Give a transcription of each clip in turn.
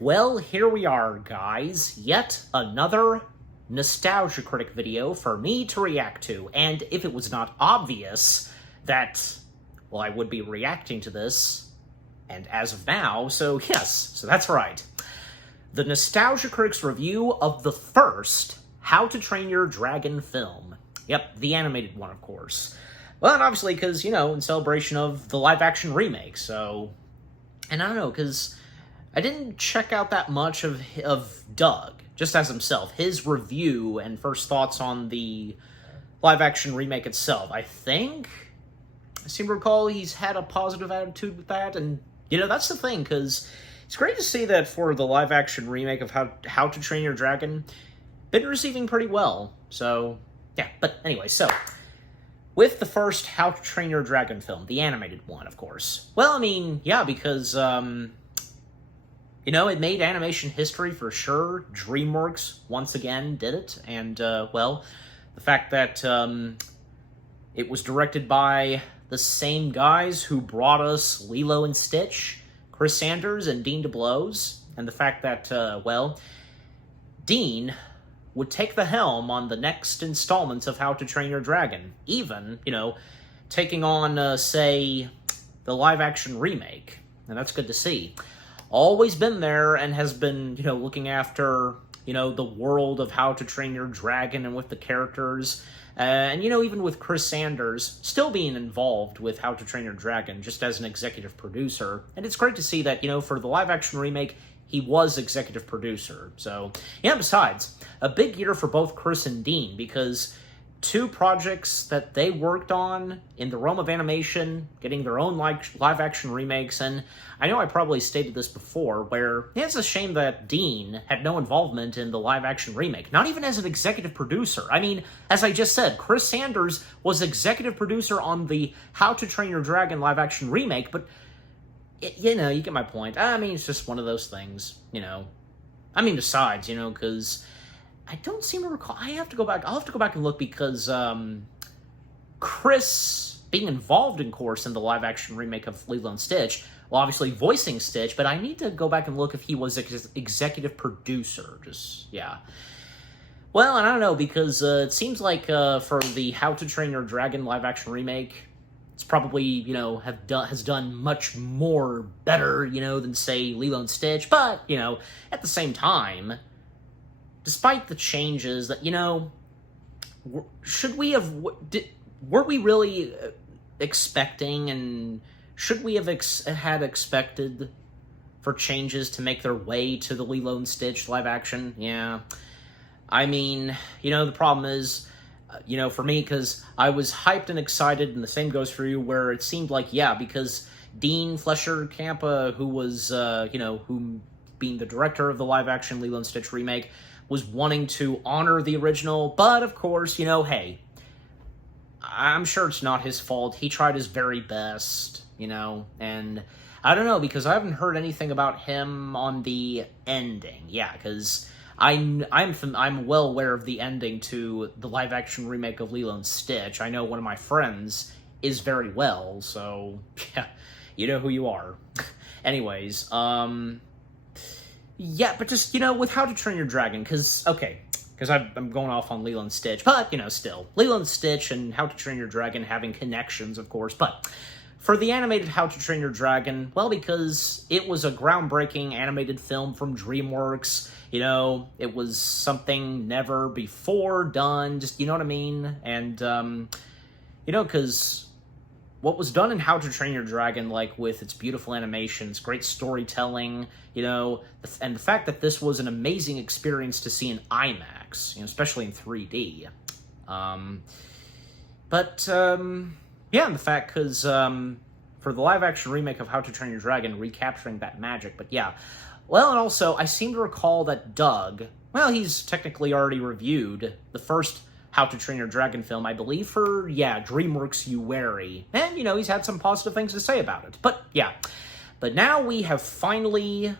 Well, here we are, guys. Yet another Nostalgia Critic video for me to react to. And if it was not obvious that, well, I would be reacting to this, and as of now, so yes, so that's right. The Nostalgia Critic's review of the first How to Train Your Dragon film. Yep, the animated one, of course. Well, and obviously, because, in celebration of the live-action remake, so... And I don't know, because I didn't check out that much of Doug, just as himself. His review and first thoughts on the live-action remake itself. I seem to recall he's had a positive attitude with that, and, that's the thing, because it's great to see that for the live-action remake of How to Train Your Dragon, been receiving pretty well, so... Yeah, but anyway, so, with the first How to Train Your Dragon film, the animated one, of course. Well, I mean, yeah, because, it made animation history for sure. DreamWorks, once again, did it, and, well, the fact that, it was directed by the same guys who brought us Lilo and Stitch, Chris Sanders and Dean DeBlois, and the fact that, well, Dean would take the helm on the next installments of How to Train Your Dragon, even, taking on, say, the live-action remake, and that's good to see. Always been there and has been, looking after, the world of How to Train Your Dragon and with the characters, and, even with Chris Sanders still being involved with How to Train Your Dragon, just as an executive producer, and it's great to see that, for the live-action remake, he was executive producer. So, yeah, besides, a big year for both Chris and Dean, because two projects that they worked on in the realm of animation, getting their own live-action remakes, and I know I probably stated this before, where it's a shame that Dean had no involvement in the live-action remake, not even as an executive producer. I mean, as I just said, Chris Sanders was executive producer on the How to Train Your Dragon live-action remake, but you get my point. I mean, it's just one of those things, I mean, besides, because I don't seem to recall. I'll have to go back and look because Chris being involved, in course, in the live-action remake of Lilo and Stitch, well, obviously voicing Stitch, but I need to go back and look if he was executive producer. Yeah. Well, and I don't know, because it seems like for the How to Train Your Dragon live-action remake, it's probably, has done much more better, than, say, Lilo and Stitch. But, at the same time, despite the changes that, were we really expecting, and should we have had expected for changes to make their way to the Lilo and Stitch live action? Yeah. I mean, the problem is, for me, because I was hyped and excited, and the same goes for you, where it seemed like, yeah, because Dean Fleischer-Campa, who was, who being the director of the live-action Lilo and Stitch remake, was wanting to honor the original, but, of course, hey, I'm sure it's not his fault. He tried his very best, and I don't know, because I haven't heard anything about him on the ending. Yeah, because I'm well aware of the ending to the live-action remake of Lilo and Stitch. I know one of my friends is very well, so, yeah, you know who you are. Anyways, yeah, but just, with How to Train Your Dragon, because I'm going off on Lilo and Stitch, but, still, Lilo and Stitch and How to Train Your Dragon having connections, of course, but for the animated How to Train Your Dragon, well, because it was a groundbreaking animated film from DreamWorks, it was something never before done, just, you know what I mean? And, because what was done in How to Train Your Dragon, like, with its beautiful animations, great storytelling, and the fact that this was an amazing experience to see in IMAX, especially in 3D. Yeah, and the fact, because, for the live-action remake of How to Train Your Dragon, recapturing that magic, but yeah. Well, and also, I seem to recall that Doug, well, he's technically already reviewed the first How to Train Your Dragon film, I believe, for, yeah, DreamWorks UWary. And, he's had some positive things to say about it. But, yeah. But now we have finally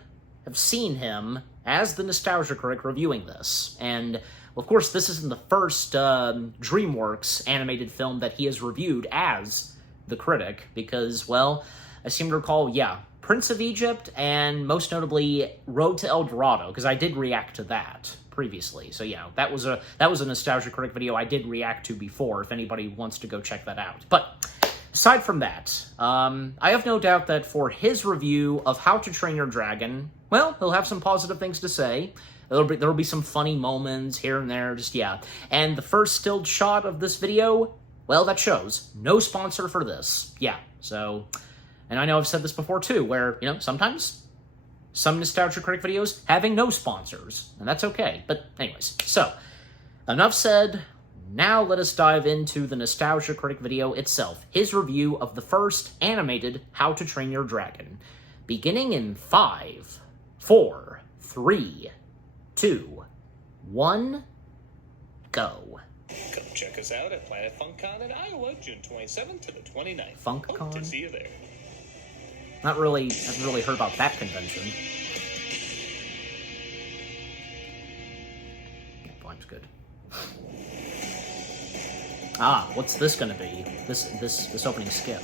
seen him as the Nostalgia Critic reviewing this. And, well, of course, this isn't the first DreamWorks animated film that he has reviewed as the critic, because, well, I seem to recall, yeah, Prince of Egypt, and most notably Road to El Dorado, because I did react to that previously. So yeah, that was a Nostalgia Critic video I did react to before, if anybody wants to go check that out. But aside from that, I have no doubt that for his review of How to Train Your Dragon, well, he'll have some positive things to say. There'll be some funny moments here and there, just yeah. And the first stilled shot of this video, well, that shows. No sponsor for this. Yeah, so, and I know I've said this before too, where, you know, sometimes some Nostalgia Critic videos having no sponsors, and that's okay. But anyways, so, enough said. Now let us dive into the Nostalgia Critic video itself, his review of the first animated How to Train Your Dragon. Beginning in 5, 4, 3, 2, 1, go. Come check us out at Planet FunkCon in Iowa, June 27th to the 29th. FunkCon? Hope to see you there. Haven't really heard about that convention. Yeah, volume's good. Ah, what's this gonna be? This opening skit.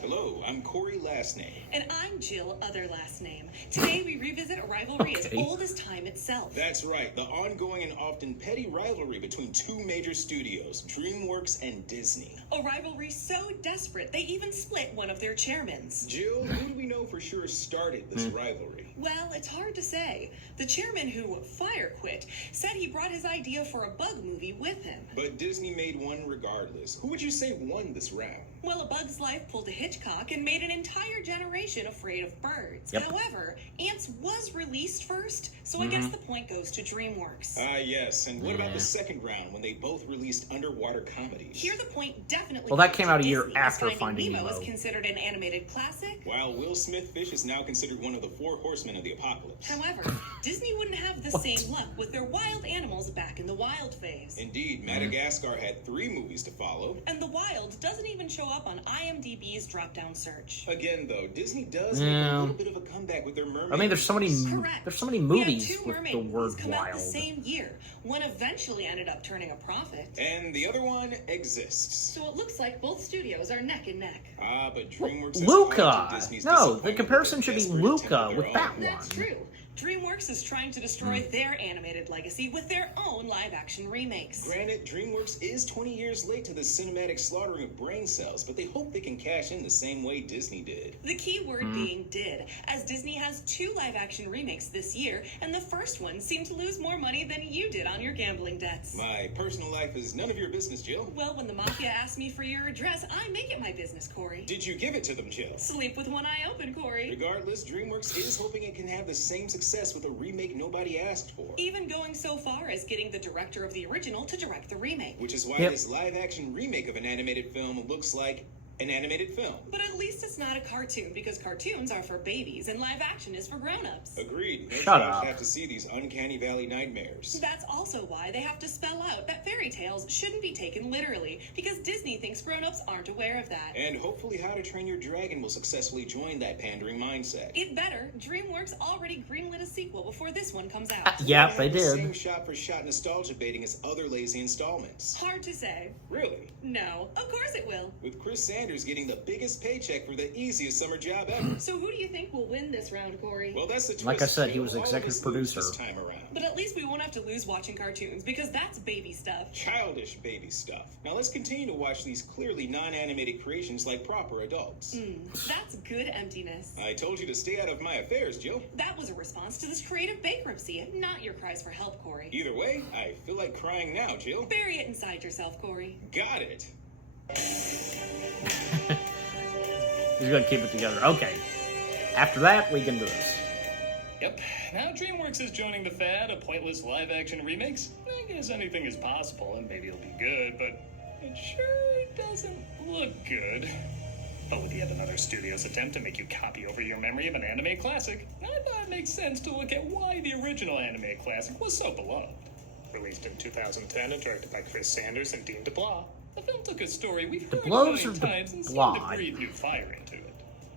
Hello, I'm Corey last name. And I'm Jill, other last name. Today we revisit a rivalry as old as time itself. That's right, the ongoing and often petty rivalry between two major studios, DreamWorks and Disney. A rivalry so desperate they even split one of their chairmans. Jill, who do we know for sure started this rivalry? Well, it's hard to say. The chairman who fire quit said he brought his idea for a Bug movie with him. But Disney made one regardless. Who would you say won this round? Well, A Bug's Life pulled a Hitchcock and made an entire generation afraid of birds. Yep. However, Ants was released first, so I guess the point goes to DreamWorks. Ah, yes. And what about the second round when they both released underwater comedies? Here the point definitely Well, that goes came to out a year Disney, after as Finding Nemo Nemo. is considered an animated classic. While Will Smith Fish is now considered one of the four horsemen of the apocalypse. However, Disney wouldn't have the same luck with their wild animals back in the wild phase. Indeed, Madagascar had 3 movies to follow. And the wild doesn't even show up on IMDb's drop-down search. Again, though, Disney does make a little bit of a comeback with their mermaid. I mean, there's so many movies we had 2 with mermaid the word movies come out the wild. same year. One eventually ended up turning a profit. And the other one exists. So it looks like both studios are neck and neck. Ah, but DreamWorks has Luca! pointed to Disney's No, the disappointment comparison with should be their desperate attempt Luca of with their that own. That's one. true. DreamWorks is trying to destroy their animated legacy with their own live-action remakes. Granted, DreamWorks is 20 years late to the cinematic slaughtering of brain cells, but they hope they can cash in the same way Disney did. The key word being did, as Disney has 2 live-action remakes this year, and the first one seemed to lose more money than you did on your gambling debts. My personal life is none of your business, Jill. Well, when the Mafia asks me for your address, I make it my business, Corey. Did you give it to them, Jill? Sleep with one eye open, Corey. Regardless, DreamWorks is hoping it can have the same success with a remake nobody asked for. Even going so far as getting the director of the original to direct the remake. Which is why Yep. this live-action remake of an animated film looks like an animated film. But at least it's not a cartoon, because cartoons are for babies and live action is for grown-ups. Agreed. No Shut child up. should have to see these uncanny valley nightmares. That's also why they have to spell out that fairy tales shouldn't be taken literally, because Disney thinks grown-ups aren't aware of that. And hopefully How to Train Your Dragon will successfully join that pandering mindset. It better. DreamWorks already greenlit a sequel before this one comes out. Yep, Will they it have the did. same shot-for-shot nostalgia baiting as other lazy installments. Hard to say. Really? No. Of course it will. With Chris Sanders getting the biggest paycheck for the easiest summer job ever. So who do you think will win this round, Corey? Well, that's the twist. Like I said, he Jill. was All of executive us lose producer. this time around. But at least we won't have to lose watching cartoons, because that's baby stuff. Childish baby stuff. Now let's continue to watch these clearly non-animated creations like proper adults. That's good emptiness. I told you to stay out of my affairs, Jill. That was a response to this creative bankruptcy, not your cries for help, Corey. Either way, I feel like crying now, Jill. Bury it inside yourself, Corey. Got it. He's gonna keep it together. Okay. After that, we can do this. Yep, now DreamWorks is joining the fad of pointless live-action remakes. I guess anything is possible, and maybe it'll be good, but it sure doesn't look good. But with yet another studio's attempt to make you copy over your memory of an anime classic, I thought it makes sense to look at why the original anime classic was so beloved. Released in 2010 and directed by Chris Sanders and Dean DeBlois, the film took a story we've heard a Blows million or times and seemed DeBlois? to breathe new fire into it.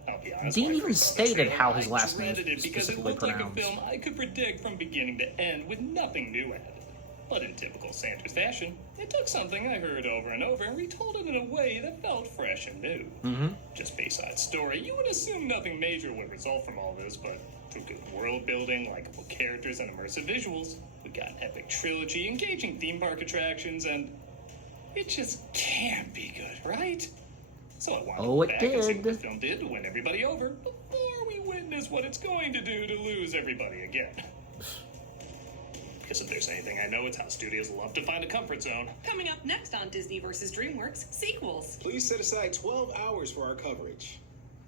I'll be honest, Dean when I even first saw the stated trailer, how his I last name dreaded is it because it specifically looked like a pronounced. film I could predict from beginning to end with nothing new added. But in typical Sanders fashion, it took something I heard over and over and retold it in a way that felt fresh and new. Just based on its story, you would assume nothing major would result from all this, but through good world building, likable characters, and immersive visuals, we got an epic trilogy, engaging theme park attractions, and it just can't be good, right? So I wanted to go back and see what the film did to win everybody over before we witness what it's going to do to lose everybody again. Because if there's anything I know, it's how studios love to find a comfort zone. Coming up next on Disney vs. DreamWorks sequels. Please set aside 12 hours for our coverage.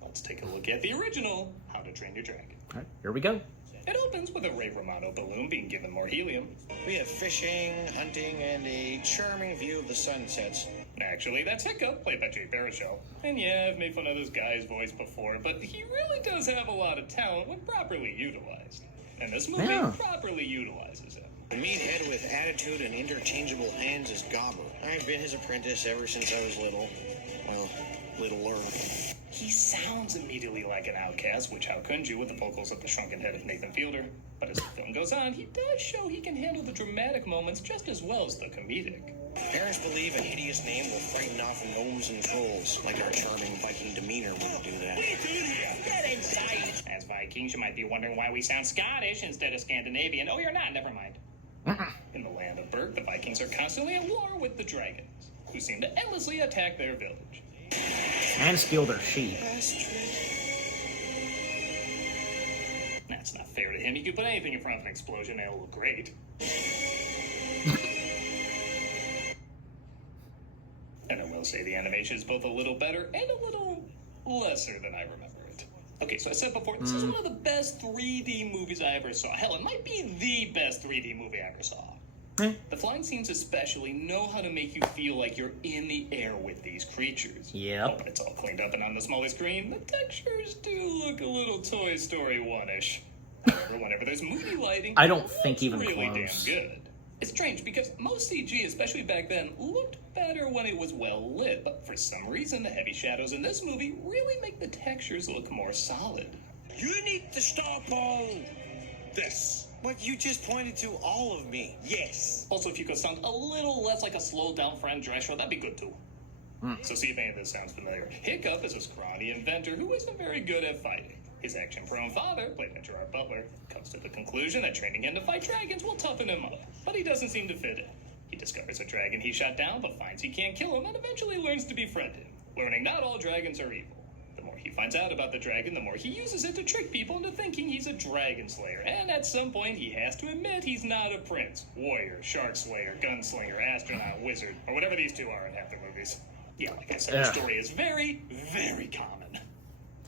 Let's take a look at the original, How to Train Your Dragon. All right, here we go. It opens with a Ray Romano balloon being given more helium. We have fishing, hunting, and a charming view of the sunsets. Actually, that's Hiccup, played by Jay Baruchel. And yeah, I've made fun of this guy's voice before, but he really does have a lot of talent when properly utilized. And this movie properly utilizes him. The meathead with attitude and interchangeable hands is Gobber. I've been his apprentice ever since I was little. Well, littler. He sounds immediately like an outcast, which how couldn't you with the vocals of the shrunken head of Nathan Fielder? But as the film goes on, he does show he can handle the dramatic moments just as well as the comedic. Parents believe a hideous name will frighten off gnomes and trolls, like our charming Viking demeanor wouldn't do that. Get inside! As Vikings, you might be wondering why we sound Scottish instead of Scandinavian. Oh, you're not, never mind. In the land of Berk, the Vikings are constantly at war with the dragons, who seem to endlessly attack their village. And steal their sheep. That's not fair to him. He could put anything in front of an explosion and it'll look great. And I will say the animation is both a little better and a little lesser than I remember it. Okay, so I said before, this is one of the best 3D movies I ever saw. Hell, it might be the best 3D movie I ever saw. The flying scenes especially know how to make you feel like you're in the air with these creatures. Yep. Oh, but it's all cleaned up and on the smaller screen, the textures do look a little Toy Story 1-ish. However, whenever there's movie lighting, I don't think even really close. damn good. It's strange because most CG, especially back then, looked better when it was well lit, but for some reason the heavy shadows in this movie really make the textures look more solid. You need to stop all this. But you just pointed to all of me. Yes. Also, if you could sound a little less like a slowed-down Fran Drescher, that'd be good too. So see if any of this sounds familiar. Hiccup is a scrawny inventor who isn't very good at fighting. His action-prone father, played by Gerard Butler, comes to the conclusion that training him to fight dragons will toughen him up, but he doesn't seem to fit in. He discovers a dragon he shot down, but finds he can't kill him, and eventually learns to befriend him, learning not all dragons are evil. The more he finds out about the dragon, the more he uses it to trick people into thinking he's a dragon slayer, and at some point he has to admit he's not a prince, warrior, shark slayer, gunslinger, astronaut, wizard, or whatever these two are in half their movies. Yeah, like I said, the story is very, very common.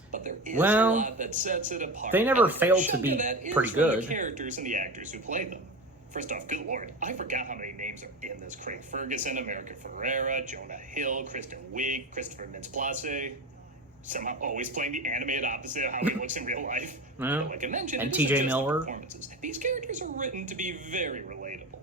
But there is a lot that sets it apart. They never and failed to be pretty good. The characters and the actors who play them. First off, good lord, I forgot how many names are in this. Craig Ferguson, America Ferrera, Jonah Hill, Kristen Wiig, Christopher Mintz-Plasse. Somehow always playing the animated opposite of how he looks in real life. But like I mentioned, and it isn't TJ just Miller. The performances. These characters are written to be very relatable.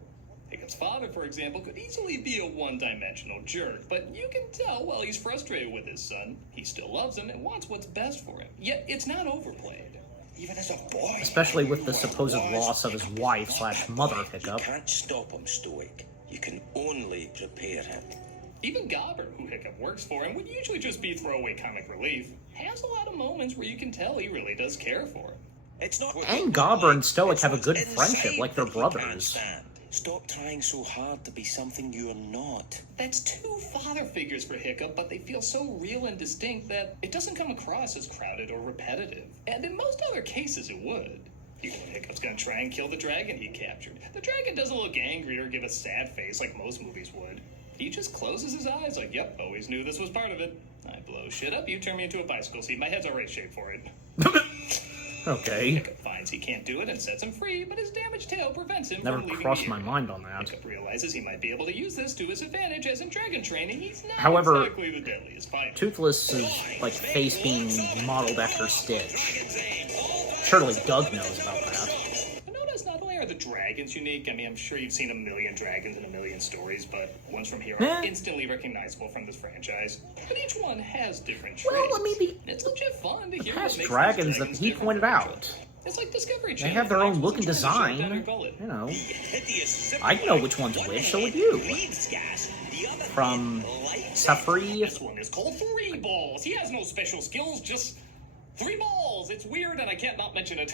Hiccup's father, for example, could easily be a one-dimensional jerk, but you can tell while he's frustrated with his son, he still loves him and wants what's best for him. Yet it's not overplayed. Even as a boy. Especially with the supposed loss of his wife/mother Hiccup. You can't stop him, Stoic. You can only prepare him. Even Gobber, who Hiccup works for and would usually just be throwaway comic relief, has a lot of moments where you can tell he really does care for him. It's not And Gobber and Stoic have a good friendship, like they're brothers. Stop trying so hard to be something you're not. That's two father figures for Hiccup, but they feel so real and distinct that it doesn't come across as crowded or repetitive. And in most other cases it would. Even when Hiccup's gonna try and kill the dragon he captured, the dragon doesn't look angry or give a sad face like most movies would. He just closes his eyes like, yep, always knew this was part of it. I blow shit up, you turn me into a bicycle seat. My head's already shaped for it. Okay. Hiccup finds he can't do it and sets him free, but his damaged tail prevents him Never from leaving crossed the my area. mind on that. Hiccup realizes he might be able to use this to his advantage, as in dragon training, he's not However, exactly the deadliest fighter. Toothless's face being modeled after Stitch. Surely Doug knows about that. But notice not only are the dragons unique, I mean, I'm sure you've seen a million dragons in a million stories, but ones from here are instantly recognizable from this franchise. But each one has different traits. Well, I mean, It's legit fun to hear past what makes dragons these that he different pointed from each out. other. It's like Discovery They Channel. have their own look and Trying to shove down your design. gullet. You know, I'd know which one's which, so would you. From Safari. This one is called Three Balls. He has no special skills, just 3 balls. It's weird, and I can't not mention it.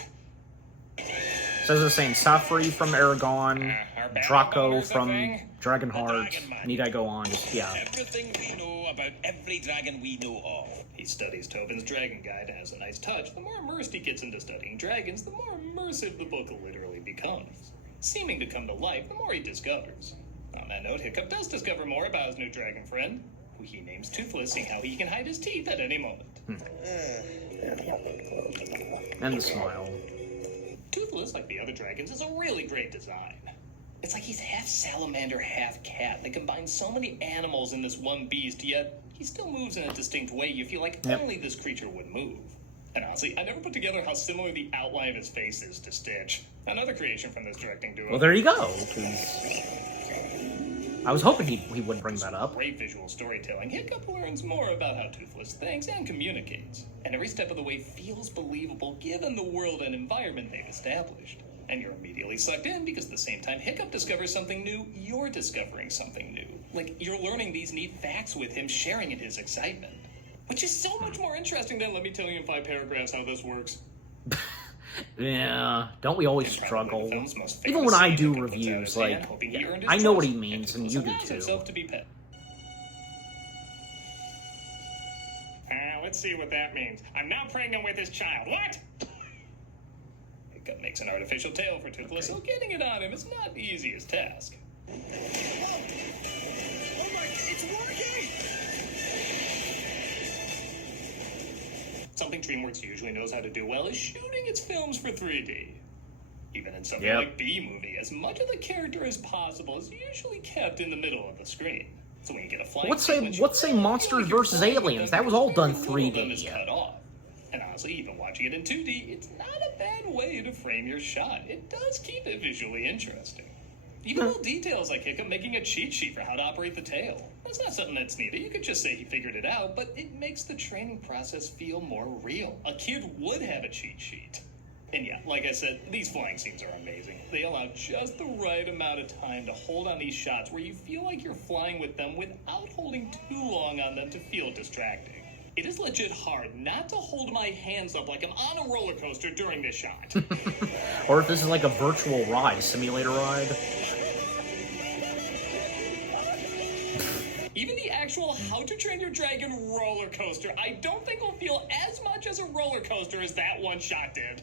So they're saying Safari from Aragon, Draco from Dragonheart. Need I go on? Just, yeah. Everything we know about every dragon we know of. He studies Tobin's Dragon Guide and has a nice touch. The more immersed he gets into studying dragons, the more immersive the book literally becomes. Seeming to come to life, the more he discovers. On that note, Hiccup does discover more about his new dragon friend, who he names Toothless, seeing how he can hide his teeth at any moment. And the smile. Toothless, like the other dragons, is a really great design. It's like he's half salamander, half cat. They combine so many animals in this one beast, yet he still moves in a distinct way. You feel like only this creature would move. And honestly, I never put together how similar the outline of his face is to Stitch. Another creation from this directing duo. Well, there you go. I was hoping he would bring that up. Great visual storytelling. Hiccup learns more about how Toothless thinks and communicates. And every step of the way feels believable given the world and environment they've established. And you're immediately sucked in because at the same time Hiccup discovers something new, you're discovering something new. Like, you're learning these neat facts with him, sharing in his excitement. Which is so much more interesting than let me tell you in 5 paragraphs how this works. Yeah, don't we always And struggle? probably the film's most Even famous when I scene, do Hiccup puts out reviews, his like, hand, hoping he earned his I know what he trust, means, and Toothless you do allows too. himself to be pet. Let's see what that means. I'm now pregnant with his child. What? Hiccup makes an artificial tail for Toothless, so getting it on him is not the easiest task. Oh my, it's working! Something DreamWorks usually knows how to do well is shooting its films for 3D. Even in something Yep. like B-Movie, as much of the character as possible is usually kept in the middle of the screen. So when you get a flying Let's sequence, say you feel Monsters like you're vs. flying with Aliens. them That was all because done very little of them 3D. is cut off. And honestly, even watching it in 2D, it's not a bad way to frame your shot. It does keep it visually interesting. Even little details like Hiccup making a cheat sheet for how to operate the tail. That's not something that's needed. You could just say he figured it out, but it makes the training process feel more real. A kid would have a cheat sheet. And yeah, like I said, these flying scenes are amazing. They allow just the right amount of time to hold on these shots where you feel like you're flying with them without holding too long on them to feel distracting. It is legit hard not to hold my hands up like I'm on a roller coaster during this shot. Or if this is like a virtual ride, simulator ride. Even the actual How to Train Your Dragon roller coaster, I don't think will feel as much as a roller coaster as that one shot did.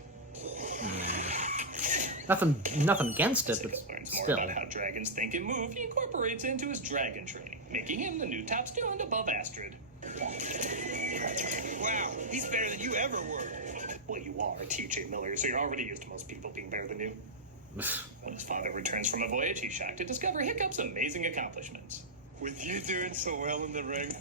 Nothing against it, but Hiccup learns more still. about how dragons think and move. He incorporates into his dragon training, making him the new top student above Astrid. Wow, he's better than you ever were. Well, you are T.J. Miller, so you're already used to most people being better than you. When his father returns from a voyage, he's shocked to discover Hiccup's amazing accomplishments. With you doing so well in the ring,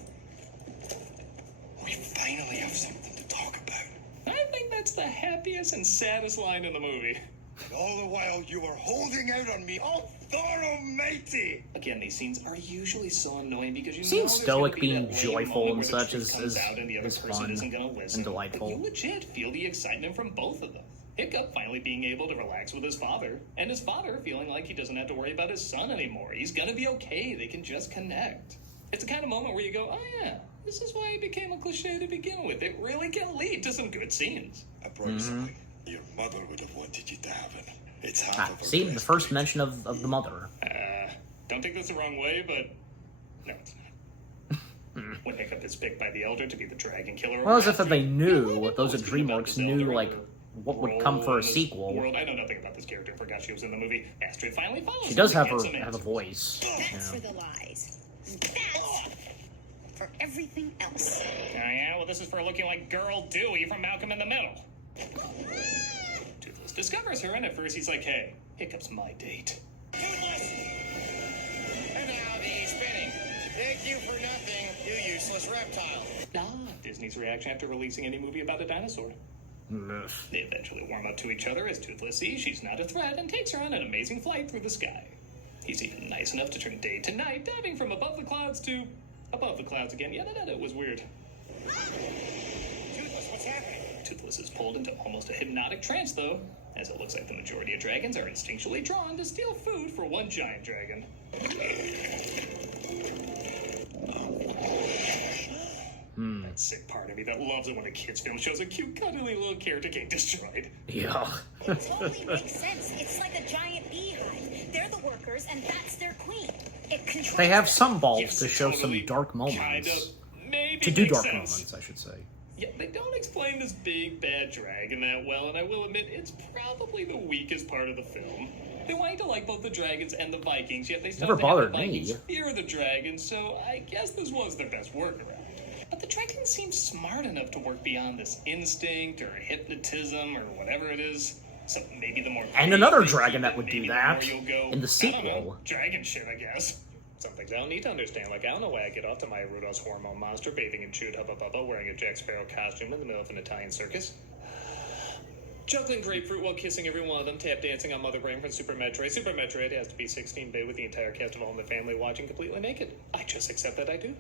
we finally have something to talk about. I think that's the happiest and saddest line in the movie. And all the while you were holding out on me. Oh, Thor Almighty! Again, these scenes are usually so annoying because you Seeing know there's stoic, gonna be being that lame joyful moment and where the such truth is comes out and the other person fun isn't gonna listen. and delightful. But you legit feel the excitement from both of them. Hiccup finally being able to relax with his father, and his father feeling like he doesn't have to worry about his son anymore. He's gonna be okay. They can just connect. It's the kind of moment where you go, oh yeah, this is why it became a cliche to begin with. It really can lead to some good scenes. I brought you something your mother would have wanted you to have it. It's half of her See, the breast first milk. mention of the mother. Don't take this the wrong way, but no, it's not. When Hiccup is picked by the Elder to be the Dragon Killer, Well, as if Astrid, they you knew, really those at know something about DreamWorks this Elder knew, and like, her what would come for role a in this sequel. world. I know nothing about this character. I forgot she was in the movie. Astrid finally follows She does him have and gets some a answers. voice. That's for Yeah. the lies. That's for everything else. Oh yeah, well this is for looking like Girl Dewey from Malcolm in the Middle. Toothless discovers her, and at first he's like, hey, Hiccup's my date. Toothless! And now the spinning. Thank you for nothing, you useless reptile. Disney's reaction after releasing any movie about a dinosaur. They eventually warm up to each other as Toothless sees she's not a threat and takes her on an amazing flight through the sky. He's even nice enough to turn day to night, diving from above the clouds to above the clouds again. Yeah, that was weird. Toothless, what's happening? Toothless is pulled into almost a hypnotic trance, though, as it looks like the majority of dragons are instinctually drawn to steal food for one giant dragon. That sick part of me that loves it when a kid's film shows a cute, cuddly little character getting destroyed. Yeah. It totally makes sense. It's like a giant beehive. They're the workers, and that's their queen. It controls They have them. some balls Yes, to show totally, some dark kinda, moments. maybe To do makes dark sense. moments, I should say. Yeah, they don't explain this big bad dragon that well, and I will admit it's probably the weakest part of the film. They want you to like both the dragons and the Vikings, yet they still Never have to have bothered the Vikings me. fear the dragons, so I guess this was their best workaround. But the dragons seem smart enough to work beyond this instinct or hypnotism or whatever it is. So maybe the more And another creative they dragon keep that it, would do maybe the that more you'll go, in the I don't know, sequel. dragon shit, I guess. Some things I don't need to understand, like I don't know why I get off to my Rudolph's hormone monster bathing in chewed Hubba Bubba wearing a Jack Sparrow costume in the middle of an Italian circus. Juggling grapefruit while kissing every one of them, tap dancing on Mother Brain from Super Metroid. Super Metroid has to be 16-bit with the entire cast of All in the Family watching completely naked. I just accept that I do.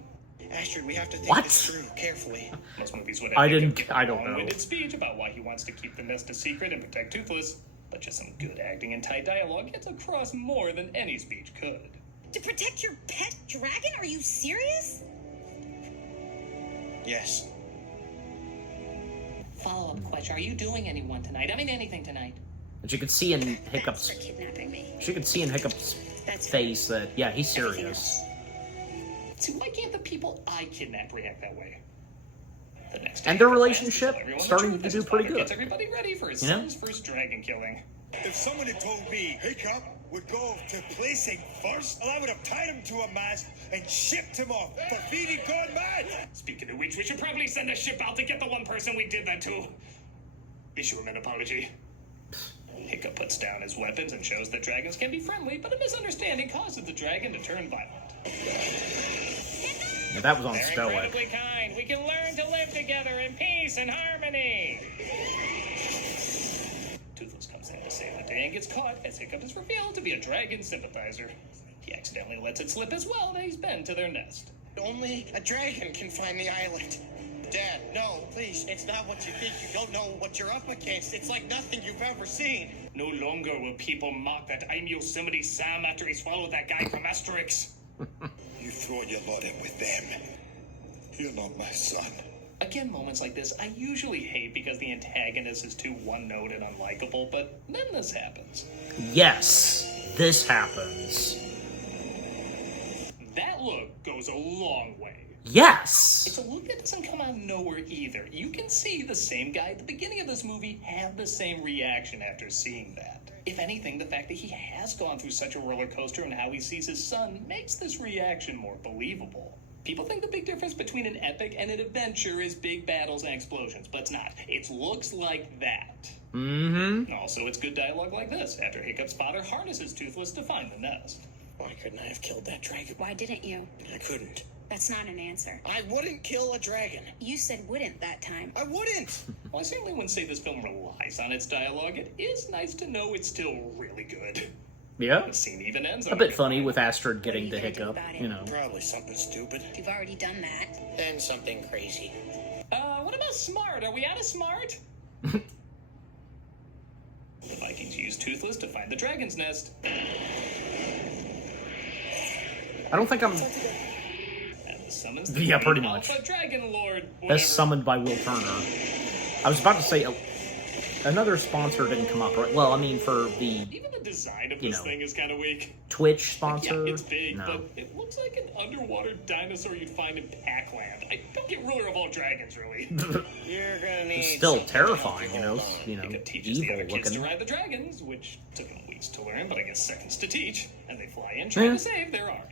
Astrid, we have to think What? this through carefully. Most movies would I have didn't- I don't know. long-winded speech about why he wants to keep the nest a secret and protect Toothless, but just some good acting and tight dialogue gets across more than any speech could. To protect your pet dragon? Are you serious? Yes. Follow-up question, are you doing anyone tonight? I mean anything tonight. And she could see in Thanks Hiccup's for kidnapping me. face that, yeah, he's serious. See, why can't the people I kidnap react that way? The next day And their after class, relationship tell everyone the starting truth to as do his pretty father good. Gets everybody ready for his You know? son's first dragon killing. If someone had told me Hiccup would go to placing first, well, I would have tied him to a mast and shipped him off for feeding gone mad. Speaking of which, we should probably send a ship out to get the one person we did that to. Issue him an apology. Hiccup puts down his weapons and shows that dragons can be friendly, but a misunderstanding causes the dragon to turn violent. Yeah, that was on They're Stoic. incredibly kind. We can learn to live together in peace and harmony. Toothless comes in to save the day and gets caught as Hiccup is revealed to be a dragon sympathizer. He accidentally lets it slip as well that he's been to their nest. Only a dragon can find the island. Dad, no, please. It's not what you think. You don't know what you're up against. It's like nothing you've ever seen. No longer will people mock that I'm Yosemite Sam after he swallowed that guy from Asterix. You throw your lot in with them. You're not my son. Again, moments like this I usually hate because the antagonist is too one-note and unlikable, but then this happens. Yes, this happens. That look goes a long way. Yes! It's a look that doesn't come out of nowhere either. You can see the same guy at the beginning of this movie have the same reaction after seeing that. If anything, the fact that he has gone through such a roller coaster and how he sees his son makes this reaction more believable. People think the big difference between an epic and an adventure is big battles and explosions, but it's not. It looks like that. Mm-hmm. Also, it's good dialogue like this, after Hiccup's father harnesses Toothless to find the nest. Why couldn't I have killed that dragon? Why didn't you? I couldn't. That's not an answer. I wouldn't kill a dragon. You said wouldn't that time. I wouldn't. Well, I certainly wouldn't say this film relies on its dialogue. It is nice to know it's still really good. Yeah. The scene even ends A on bit good funny line. with Astrid What are getting you the gonna do hiccup, about it? you know. Probably something stupid. You've already done that. Then something crazy. What about smart? Are we out of smart? The Vikings use Toothless to find the dragon's nest. I don't think I'm And the summons the Yeah, Queen pretty much. Alpha Dragon Lord. Whatever. best summoned by Will Turner. I was about to say another sponsor didn't come up, right? Well, I mean, for the Even the design of You this know. thing is kind of weak. Twitch sponsor, Yeah, it's big, no. but it looks like an underwater dinosaur you'd find in Pac-Land. I don't get ruler of all dragons, really. You're gonna need. It's still something to help terrifying, you know, hold on. Hiccup teaches the evil other kids to looking. ride the dragons, which took them weeks to learn, but I guess seconds to teach. And they fly in trying Yeah. to save their army.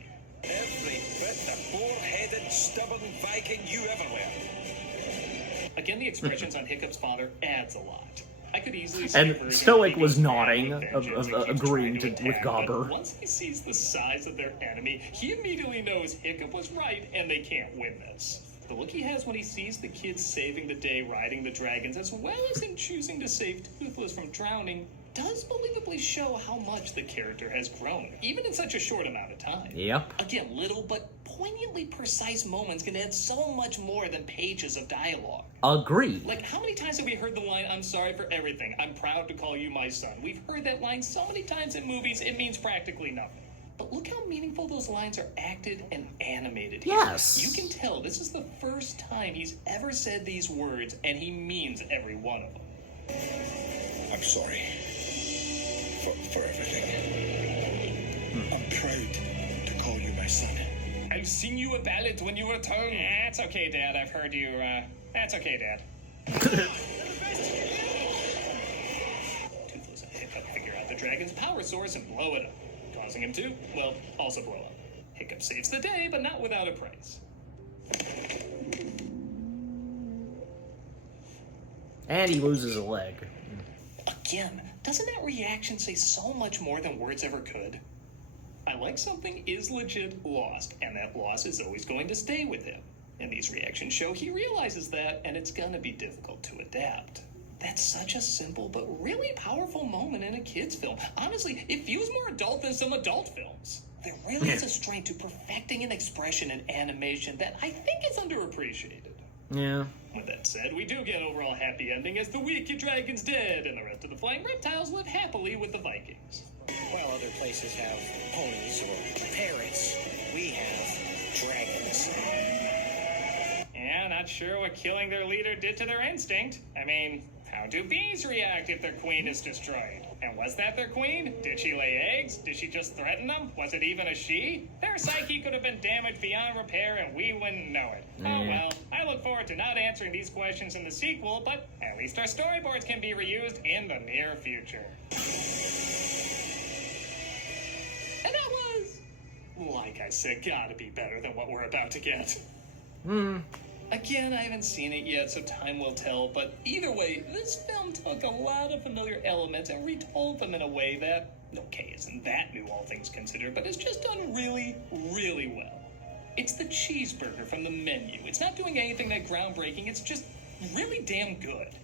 Every bit the four-headed, stubborn Viking you ever were. Again, the expressions on Hiccup's father adds a lot. I could easily see a And version Stoic where he was goes nodding, mad with vengeance and keeps agreeing trying with attack, Gobber. but once he sees the size of their enemy, he immediately knows Hiccup was right and they can't win this. The look he has when he sees the kids saving the day riding the dragons, as well as him choosing to save Toothless from drowning, does believably show how much the character has grown, even in such a short amount of time. Yep. Again, little but poignantly precise moments can add so much more than pages of dialogue. Agreed. Like, how many times have we heard the line, "I'm sorry for everything, I'm proud to call you my son"? We've heard that line so many times in movies, it means practically nothing. But look how meaningful those lines are acted and animated here. Yes. You can tell this is the first time he's ever said these words, and he means every one of them. I'm sorry for everything. I'm proud to call you my son. I'll sing you a ballad when you return. That's okay, Dad. I've heard you, That's okay, Dad. Toothless and Hiccup figure out the dragon's power source and blow it up, causing him to, well, also blow up. Hiccup saves the day, but not without a price. And he loses a leg. Again, doesn't that reaction say so much more than words ever could? I like something is legit lost, and that loss is always going to stay with him. And these reactions show he realizes that, and it's gonna be difficult to adapt. That's such a simple but really powerful moment in a kid's film. Honestly, it feels more adult than some adult films. There really is a strength to perfecting an expression in animation that I think is underappreciated. Yeah. With that said, we do get an overall happy ending as the wicked dragon's dead, and the rest of the flying reptiles live happily with the Vikings. While other places have ponies or parrots, we have dragons. Yeah, not sure what killing their leader did to their instinct. I mean, how do bees react if their queen is destroyed? And was that their queen? Did she lay eggs? Did she just threaten them? Was it even a she? Their psyche could have been damaged beyond repair and we wouldn't know it. Oh well, I look forward to not answering these questions in the sequel, but at least our storyboards can be reused in the near future. And that was, like I said, gotta be better than what we're about to get. Again, I haven't seen it yet, so time will tell, but either way, this film took a lot of familiar elements and retold them in a way that, okay, isn't that new all things considered, but it's just done really, really well. It's the cheeseburger from the menu. It's not doing anything that groundbreaking, it's just really damn good.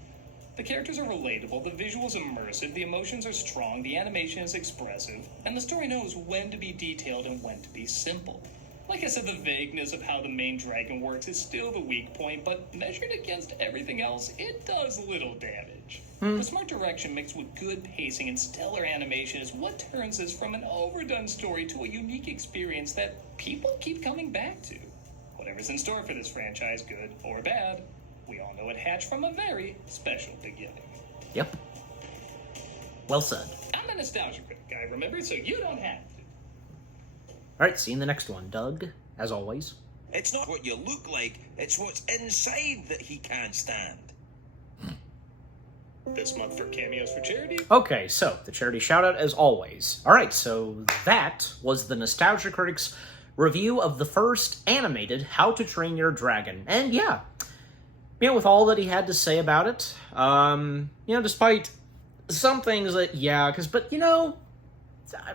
The characters are relatable, the visuals immersive, the emotions are strong, the animation is expressive, and the story knows when to be detailed and when to be simple. Like I said, the vagueness of how the main dragon works is still the weak point, but measured against everything else, it does little damage. The smart direction mixed with good pacing and stellar animation is what turns this from an overdone story to a unique experience that people keep coming back to. Whatever's in store for this franchise, good or bad, we all know it hatched from a very special beginning. Yep. Well said. I'm a nostalgia critic guy, remember, so you don't have to. Alright, see you in the next one, Doug, as always. It's not what you look like, it's what's inside that he can't stand. This month for Cameos for Charity. Okay, so, the charity shout-out as always. Alright, so that was the Nostalgia Critics review of the first animated How to Train Your Dragon. And yeah, with all that he had to say about it, despite some things that, but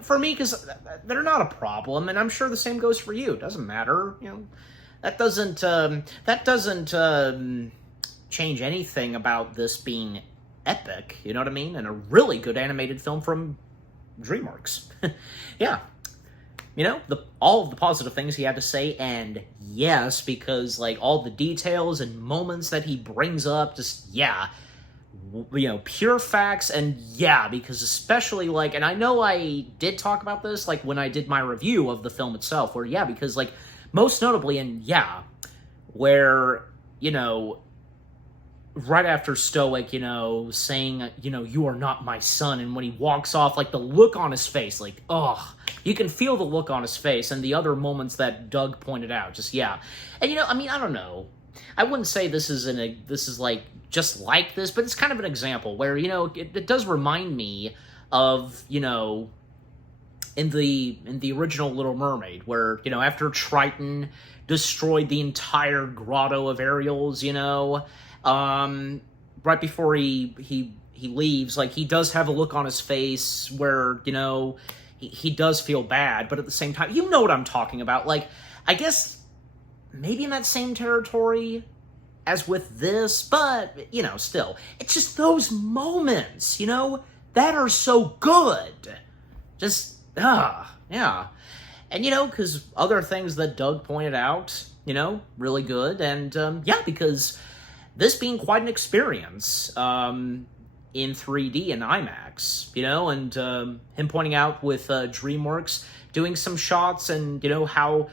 for me, because they're not a problem, and I'm sure the same goes for you. It doesn't matter, that doesn't change anything about this being epic, you know what I mean? And a really good animated film from DreamWorks. Yeah. All of the positive things he had to say, and yes, because, all the details and moments that he brings up, pure facts, and because especially, and I know I did talk about this, when I did my review of the film itself, where, because, most notably, and where, right after Stoic, saying, you are not my son, and when he walks off, the look on his face, you can feel the look on his face, and the other moments that Doug pointed out, and, I don't know, I wouldn't say this is just like this, but it's kind of an example where, it does remind me of, in the original Little Mermaid, where, after Triton destroyed the entire grotto of Ariel's, right before he leaves, he does have a look on his face where, he does feel bad, but at the same time, you know what I'm talking about. I guess maybe in that same territory as with this, but, still, it's just those moments, that are so good. Just, yeah. And, because other things that Doug pointed out, really good, and, because this being quite an experience in 3D and IMAX, and him pointing out with DreamWorks doing some shots and, how,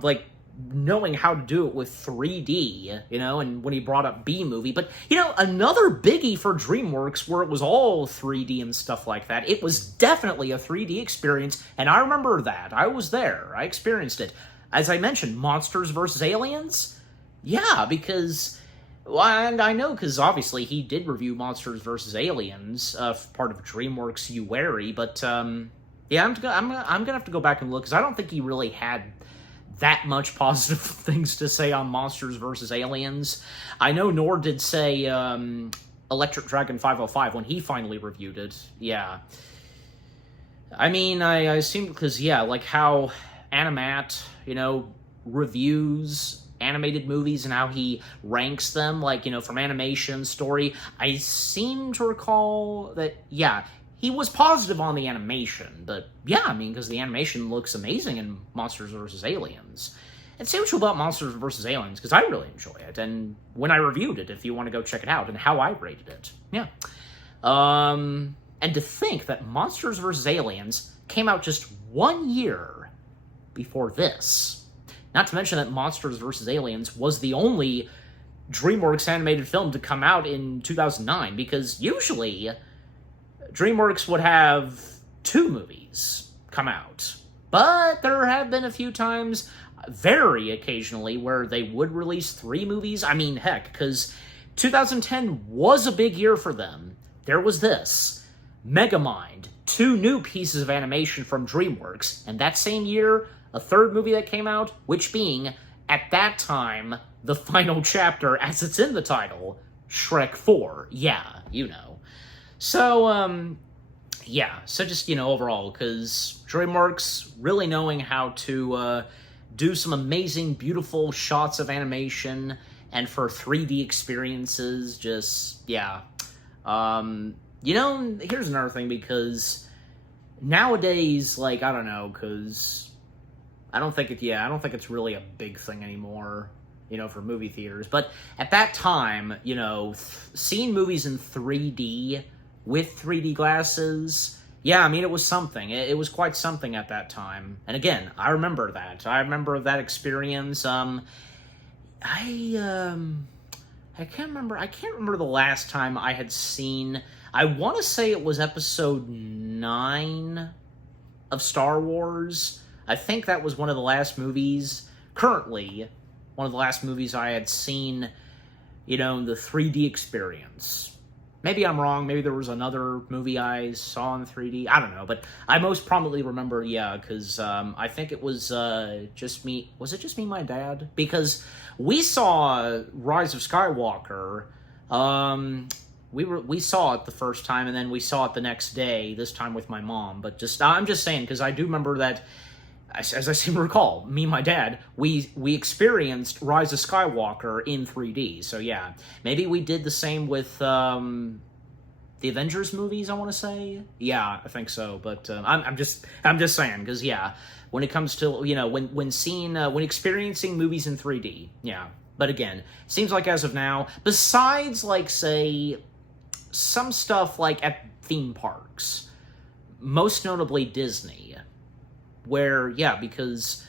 like, knowing how to do it with 3D, and when he brought up B-movie. But, another biggie for DreamWorks where it was all 3D and stuff like that, it was definitely a 3D experience, and I remember that. I was there. I experienced it. As I mentioned, Monsters vs. Aliens? Yeah, because... Well, and I know because obviously he did review Monsters vs. Aliens, part of DreamWorks UARI, but yeah, I'm gonna have to go back and look because I don't think he really had that much positive things to say on Monsters vs. Aliens. I know Nor did say Electric Dragon 505 when he finally reviewed it. Yeah, I mean, I assume because like how Animat, reviews animated movies and how he ranks them, like, from animation, story. I seem to recall that, yeah, he was positive on the animation, but yeah, I mean, because the animation looks amazing in Monsters vs. Aliens. And say what you about Monsters vs. Aliens, because I really enjoy it, and when I reviewed it, if you want to go check it out, and how I rated it. Yeah. And to think that Monsters vs. Aliens came out just 1 year before this. Not to mention that Monsters vs. Aliens was the only DreamWorks animated film to come out in 2009, because usually DreamWorks would have 2 movies come out. But there have been a few times, very occasionally, where they would release 3 movies. I mean, heck, because 2010 was a big year for them. There was this, Megamind, 2 new pieces of animation from DreamWorks, and that same year, a 3rd movie that came out, which being, at that time, the final chapter, as it's in the title, Shrek 4. Yeah, So, yeah, so just, overall, because DreamWorks really knowing how to do some amazing, beautiful shots of animation, and for 3D experiences, just, yeah. Here's another thing, because nowadays, like, I don't know, because... I don't think it's really a big thing anymore, for movie theaters. But at that time, seeing movies in 3D with 3D glasses, yeah, I mean, it was something. It was quite something at that time. And again, I remember that. I remember that experience. I can't remember the last time I had seen, I want to say it was episode 9 of Star Wars. I think that was one of the last movies, currently, one of the last movies I had seen, the 3D experience. Maybe I'm wrong, maybe there was another movie I saw in 3D, I don't know, but I most prominently remember, yeah, because I think it was just me, was it just me and my dad? Because we saw Rise of Skywalker, we saw it the first time, and then we saw it the next day, this time with my mom, but I'm just saying, because I do remember that, as I seem to recall, me and my dad, we experienced Rise of Skywalker in 3D. So yeah, maybe we did the same with the Avengers movies, I want to say. Yeah, I think so. But I'm just saying, because yeah, when it comes to when experiencing movies in 3D, yeah. But again, it seems like as of now, besides like say some stuff like at theme parks, most notably Disney. Where, yeah, because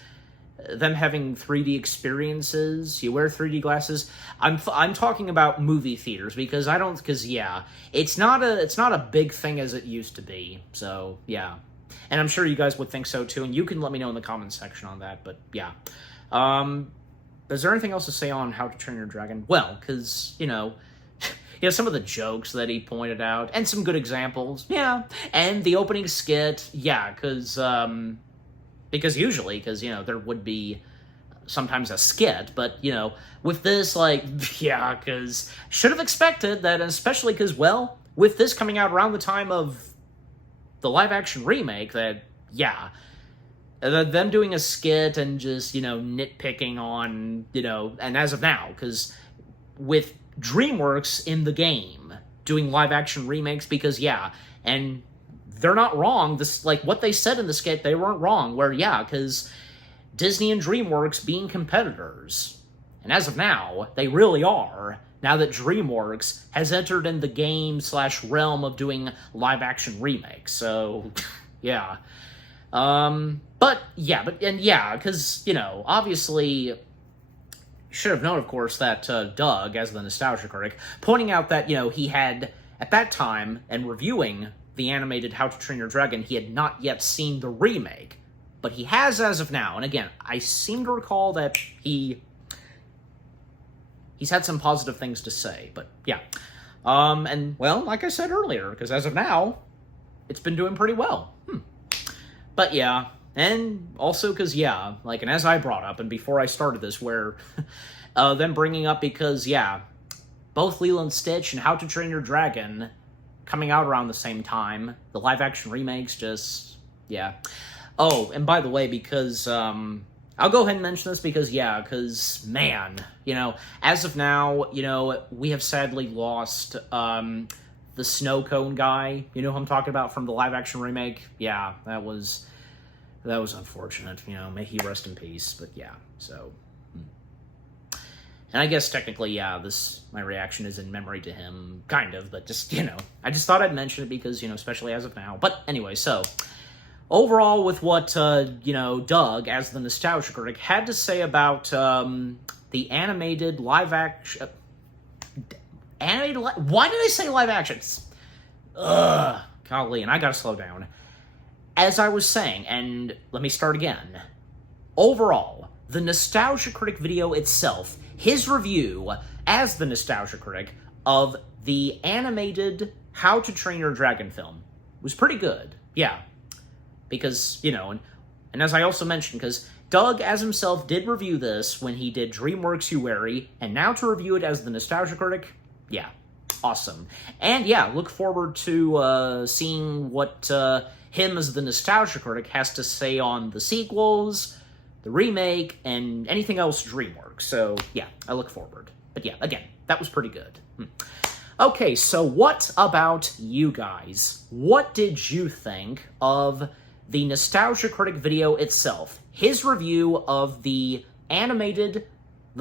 them having 3D experiences, you wear 3D glasses. I'm talking about movie theaters because yeah, it's not a big thing as it used to be. So yeah, and I'm sure you guys would think so too, and you can let me know in the comments section on that. But yeah, is there anything else to say on How to Train Your Dragon? Well, because some of the jokes that he pointed out, and some good examples, yeah, and the opening skit, yeah, because usually, there would be sometimes a skit, but, with this, like, yeah, because should have expected that, especially because, well, with this coming out around the time of the live-action remake, that, yeah, them doing a skit and just, nitpicking on, and as of now, because with DreamWorks in the game doing live-action remakes, because, yeah, and they're not wrong. This, like, what they said in the skit, they weren't wrong. Where, yeah, because Disney and DreamWorks being competitors. And as of now, they really are. now that DreamWorks has entered in the game/realm of doing live-action remakes. So, yeah. Because, obviously, should have known, of course, that Doug, as the Nostalgia Critic, pointing out that, he had, at that time, and reviewing the animated How to Train Your Dragon, he had not yet seen the remake. But he has as of now, and again, I seem to recall that he's had some positive things to say, but yeah. And, well, like I said earlier, because as of now, it's been doing pretty well. But yeah, and also because, yeah, and as I brought up, and before I started this, where them bringing up because, yeah, both Lilo and Stitch and How to Train Your Dragon coming out around the same time, the live-action remakes just, yeah. Oh, and by the way, because, I'll go ahead and mention this because, man, as of now, we have sadly lost, the snow cone guy, who I'm talking about from the live-action remake. Yeah, that was unfortunate, may he rest in peace, but yeah, so. And I guess technically, yeah, my reaction is in memory to him, kind of, but just, I just thought I'd mention it because, especially as of now. But anyway, so, overall, with what, Doug, as the Nostalgia Critic, had to say about the animated live-action... Why did I say live-actions? Ugh, golly, and I gotta slow down. As I was saying, and let me start again. Overall, the Nostalgia Critic video itself, his review, as the Nostalgia Critic, of the animated How to Train Your Dragon film, was pretty good. Yeah. Because, and as I also mentioned, because Doug, as himself, did review this when he did DreamWorks Uwary, and now to review it as the Nostalgia Critic, yeah, awesome. And yeah, look forward to seeing what him as the Nostalgia Critic has to say on the sequels, the remake, and anything else DreamWorks. So yeah, I look forward. But yeah, again, that was pretty good. Okay, so what about you guys? What did you think of the Nostalgia Critic video itself? His review of the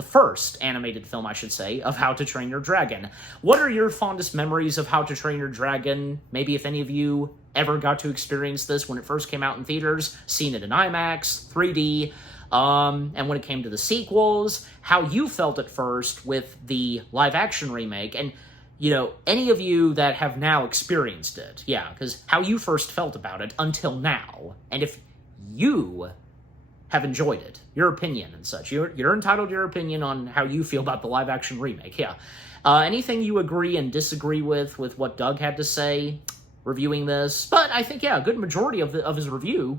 first animated film, I should say, of How to Train Your Dragon. What are your fondest memories of How to Train Your Dragon? Maybe if any of you ever got to experience this when it first came out in theaters, seen it in IMAX, 3D, and when it came to the sequels, how you felt at first with the live-action remake, and, any of you that have now experienced it, yeah, because how you first felt about it until now, and if you have enjoyed it, your opinion and such. You're entitled to your opinion on how you feel about the live-action remake, yeah. Anything you agree and disagree with what Doug had to say reviewing this, but I think, yeah, a good majority of his review,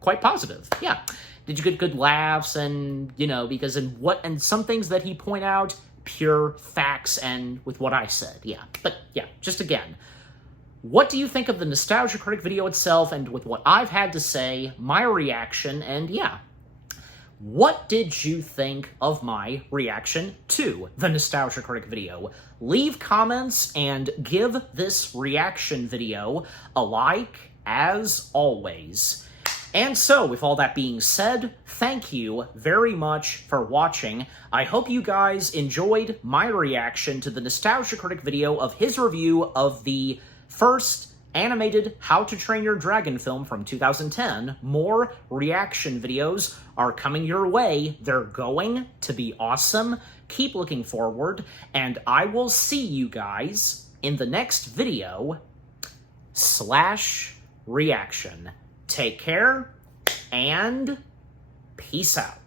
quite positive, yeah. Did you get good laughs and, because and some things that he point out, pure facts and with what I said, yeah. But, yeah, just again, what do you think of the Nostalgia Critic video itself, and with what I've had to say, my reaction, and yeah, what did you think of my reaction to the Nostalgia Critic video? Leave comments and give this reaction video a like, as always. And so, with all that being said, thank you very much for watching. I hope you guys enjoyed my reaction to the Nostalgia Critic video of his review of the first animated How to Train Your Dragon film from 2010. More reaction videos are coming your way. They're going to be awesome. Keep looking forward, and I will see you guys in the next video /reaction. Take care, and peace out.